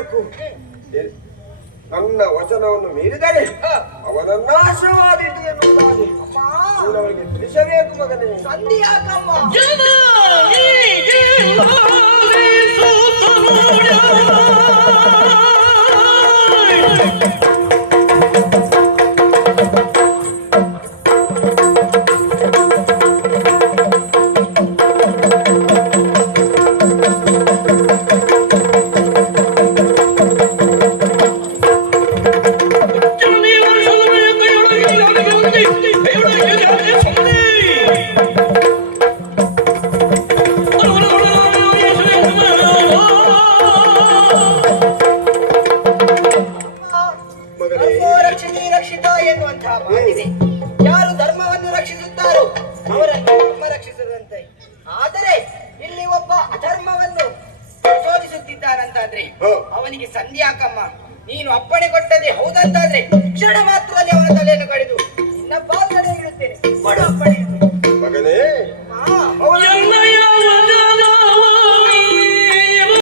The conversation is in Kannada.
ಮಾಡಬೇಕು. ನನ್ನ ವಚನವನ್ನು ಮೀರಿದರೆ ಅವನ ನಾಶವಾದೀತು ಎನ್ನುವುದಾಗಿ ಅವನಿಗೆ ತಿಳಿಸಬೇಕು ಮಗನೇ. ಸಂಧಿಯಾಕಮ್ಮ ಯಾರು ಧರ್ಮವನ್ನು ರಕ್ಷಿಸುತ್ತಾರೋ ಅವರನ್ನು ಧರ್ಮ ರಕ್ಷಿಸದಂತೆ. ಆದರೆ ಇಲ್ಲಿ ಒಬ್ಬ ಅಧರ್ಮವನ್ನು ಪ್ರಚೋದಿಸುತ್ತಿದ್ದಾನಂತಾದ್ರೆ ಅವನಿಗೆ ಸಂಧ್ಯಾಕಮ್ಮ ನೀನು ಅಪ್ಪಣೆ ಕೊಟ್ಟದೆ ಹೌದಂತಾದ್ರೆ ಕ್ಷಣ ಮಾತ್ರದಲ್ಲಿ ಅವನ ತಲೆಯನ್ನು ಕಡಿದು ನಿನ್ನ ಪಾಲ್ಗಡೆ ಇಡುತ್ತೇನೆ. ಕೊಡು ಅಪ್ಪಣೆ.